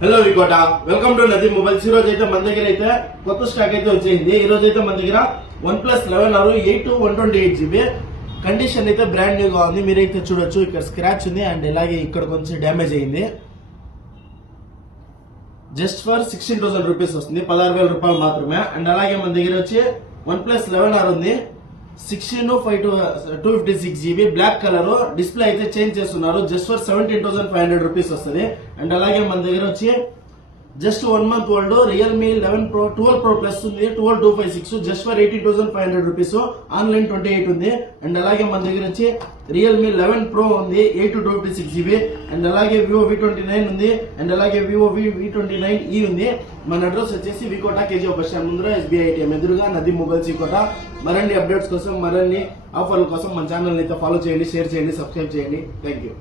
Hello V Kota welcome to నదీ mobiles. ఈ రోజు అయితే మన దగ్గర అయితే కొత్త స్టాక్ అయితే వచ్చేసింది. ఈ రోజు అయితే మన దగ్గర OnePlus 11 ఆరు 128GB కండిషన్ అయితే బ్రాండ్ న్యూగా ఉంది. మీరైతే చూడొచ్చు, ఇక్కడ స్క్రాచ్ ఉంది అండ్ ఇలాగే ఇక్కడ కొంచెం డ్యామేజ్ అయింది. జస్ట్ ఫర్ 16,000 రూపీస్ వస్తుంది, 16,000 రూపాయలు మాత్రమే. అండ్ అలాగే మన దగ్గర వచ్చి OnePlus 11 ఆర్ ఉంది 256GB బ్లాక్ కలర్. డిస్ప్లే అయితే చేంజ్ చేస్తున్నారు. జస్ట్ ఫర్ 17,500 రూపీస్ వస్తుంది. అండ్ అలాగే మన దగ్గర వచ్చి just 1 month old Realme 11 Pro 12 Pro plus ఉంది 12256 జస్ట్ ఫర్ 18,500 రూపీస్. ఆన్లైన్ 28 ఉంది. అండ్ అలాగే మన దగ్గర వచ్చి రియల్మీ 11 Pro ఉంది 8256GB. అండ్ అలాగే వివో V29 ఉంది. అండ్ అలాగే వివో V29e ఉంది. మన అడ్రస్ వచ్చేసి వికోట కేజీ బస్ స్టాండ్ ముందర SBI ATM ఎదురుగా నదీ మొబైల్స్ వికోట. మరిన్ని అప్డేట్స్ కోసం, మరిన్ని ఆఫర్ల కోసం మన ఛానల్ అయితే ఫాలో చేయండి, షేర్ చేయండి, సబ్స్క్రైబ్ చేయండి. Thank you.